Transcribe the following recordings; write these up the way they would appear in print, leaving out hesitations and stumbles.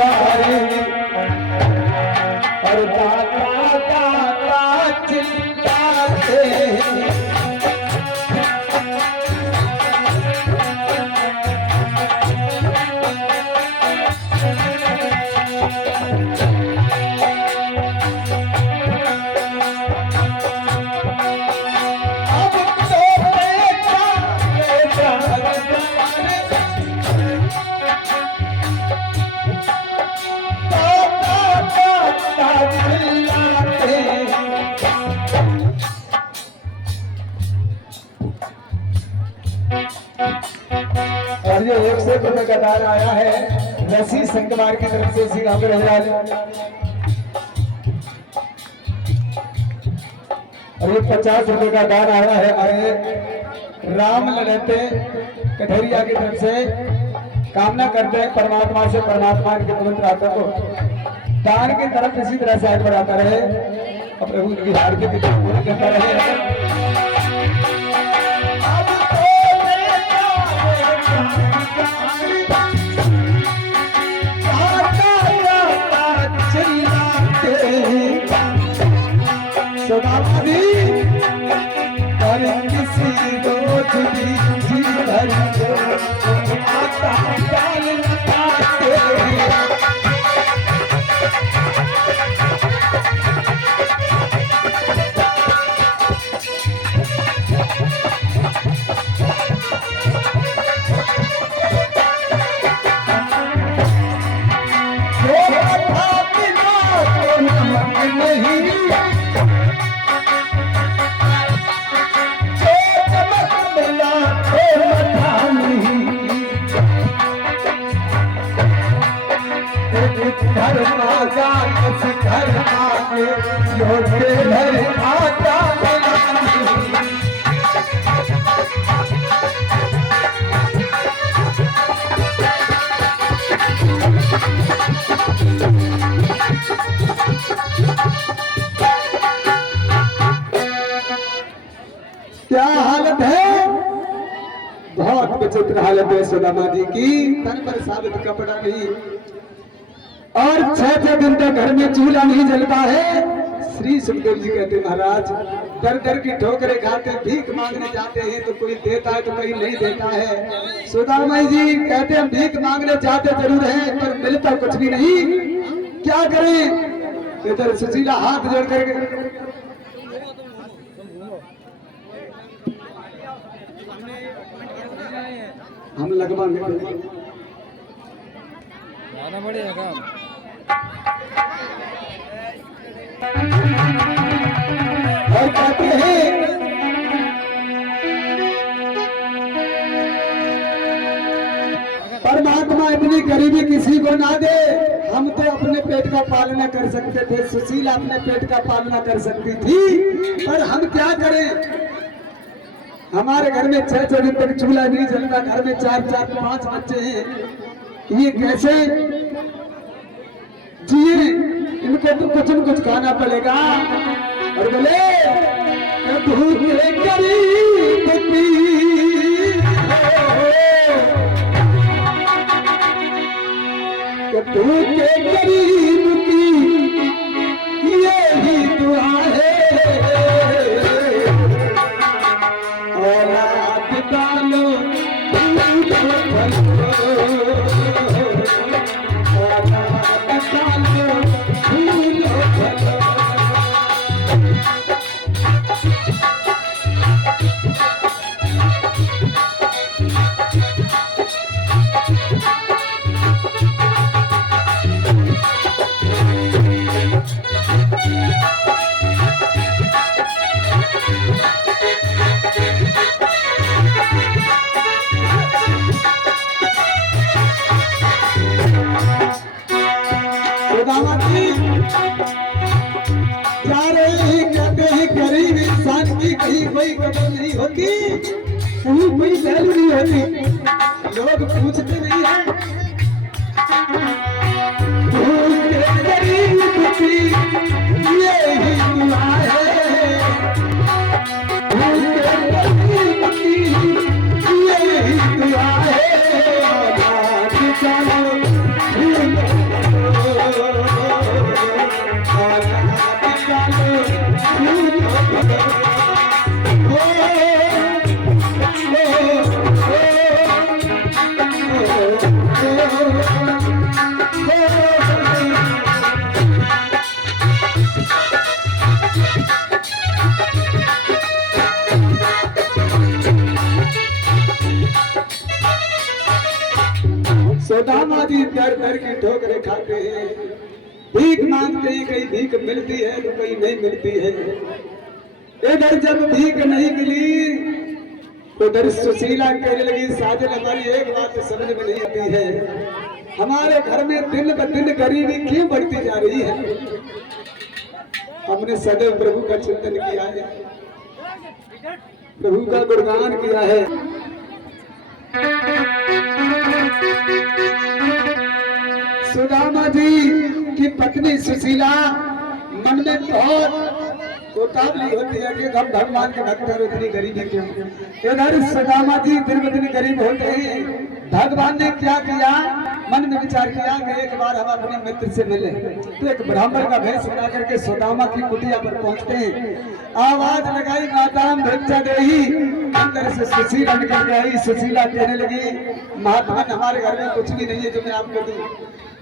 जाए और दाता दाता चिल्लाते और ये 101 रुपए का दान आया है रसी संगवार की तरफ से श्री राम रहीलाल। और ये 50 रुपए का दान आया है अरे राम लड़ते कठरिया की तरफ से। कामना करते हैं परमात्मा से परमात्मा के पवित्र आत्मा को दान की तरफ इसी तरह से आगे बढ़ाता रहे और प्रभु की हार के पिता पूर्ण करता रहे। किसी रोज भी जी भर आता डाल लगाते क्या हालत है, बहुत विचित्र हालत है सुदामा जी की। तन पर साबित कपड़ा नहीं और 6 दिन तक घर में चूल्हा नहीं जलता है। श्री सुखदेव जी कहते महाराज दर दर की ठोकरें खाते भीख मांगने जाते हैं तो कोई देता है तो कोई नहीं देता है। सुदामा जी कहते हैं भीख मांगने जाते जरूर हैं पर मिलता कुछ भी नहीं, क्या करें। इधर सुशीला हाथ जोड़ कर हम लगवाएंगे जाना पड़ेगा और कहते हैं परमात्मा इतनी गरीबी किसी को ना दे। हम तो अपने पेट का पालना कर सकते थे, सुशीला अपने पेट का पालना कर सकती थी, पर हम क्या करें। हमारे घर में 6 दिन तक चूल्हा नहीं जलता, घर में 4-5 बच्चे हैं, ये कैसे जिए। इनको तो कुछ न कुछ खाना पड़ेगा। और बोले भूख गरीब की यही दुआ है। कहीं कोई कदर नहीं होती, कहीं कोई वैल्यू नहीं होती, लोग पूछते नहीं है। यही दुआ है जी दर दर की ठोकरें खाते हैं, भीख मांगते हैं, कहीं भीख मिलती है तो कहीं नहीं मिलती है। इधर जब भीख नहीं मिली उधर सुशीला कहने लगी, साजन हमारी एक बात समझ में नहीं आती है, हमारे घर में दिन ब दिन गरीबी क्यों बढ़ती जा रही है। हमने सदैव प्रभु का चिंतन किया है, प्रभु का गुणगान किया है। सुदामा जी की पत्नी सुशीला मन में बहुत कोतावली होती है कि हम भगवान के भक्त हैं, इतनी गरीबी क्यों। इधर सुदामा जी दिन ब दिन गरीब होते हैं। भगवान ने क्या किया, मन में विचार किया कि एक बार हम अपने मित्र से मिले। तो एक ब्राह्मण का भेष बना करके सुदामा की कुटिया पर पहुंचते हैं। आवाज लगाई, माता भिक्षा देही। अंदर से सुशीला निकल के आई। सुशीला कहने लगी, महात्मा हमारे घर में कुछ भी नहीं है जो मैं आपको दूं।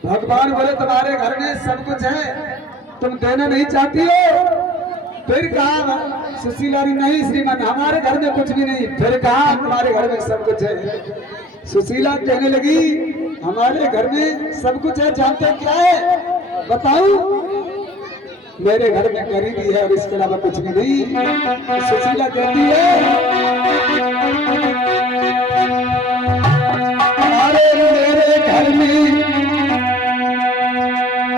भगवान बोले, तुम्हारे घर में सब कुछ है, तुम देना नहीं चाहती हो। फिर कहा सुशीला ने, नहीं श्रीमान हमारे घर में कुछ भी नहीं। फिर कहा तुम्हारे घर में सब कुछ है। सुशीला कहने लगी, हमारे घर में सब कुछ है, जानते क्या है बताऊं। मेरे घर में गरीबी है और इसके अलावा कुछ भी नहीं। सुशीला कहती है, अरे मेरे घर में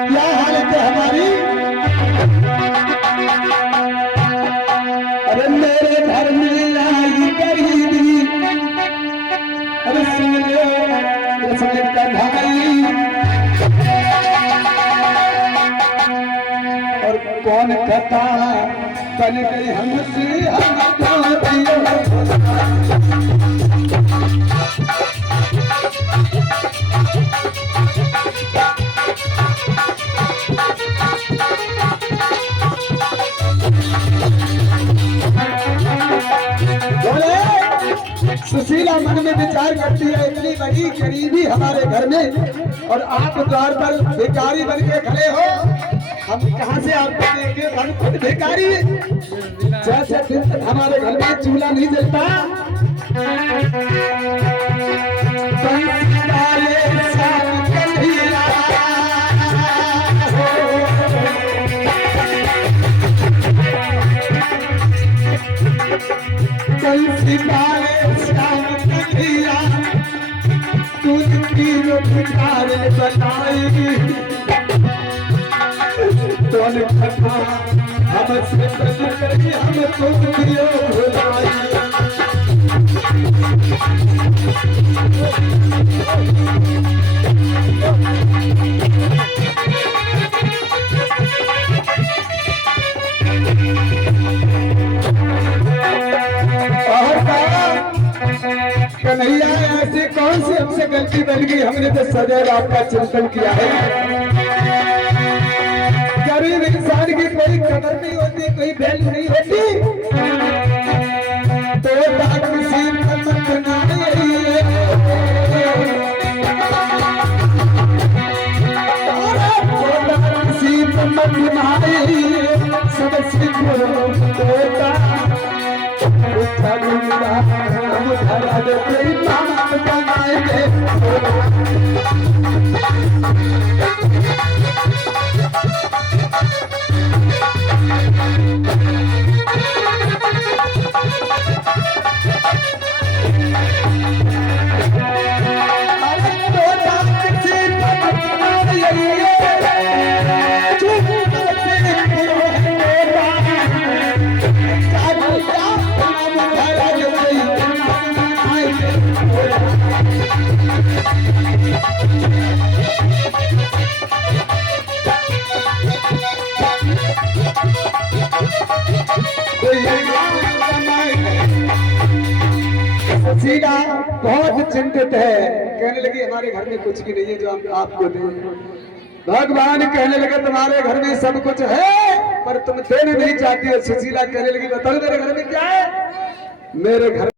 क्या हालत है हमारी। अरे मेरे घर में आई गरीबी, अरे सुन लो का भाई, और कौन कहता बन गई हमसे सुशीला मन में विचार करती है, इतनी बड़ी गरीबी हमारे घर में और आप द्वार पर भिखारी बन के खड़े हो, हम कहां से आपको देंगे, हम खुद भिखारी। जैसे दिन तक हमारे घर में चूल्हा नहीं जलता, बताएगी कौन कथा हमसे करी, हम तुम दियो भुलाई। कन्हैया ऐसी कौन सी हमसे गलती बन गई, हमने तो सदैव आपका चिंतन किया है। गरीब इंसान की कोई कदर नहीं होती, कोई वैल्यू नहीं होती, तो किसी सीधा बहुत चिंतित है, कहने लगी हमारे घर में कुछ भी नहीं है जो हम आपको दें। भगवान कहने लगे तुम्हारे घर में सब कुछ है पर तुम देना नहीं चाहती हो। सुशीला कहने लगी बताओ मेरे घर में क्या है। मेरे घर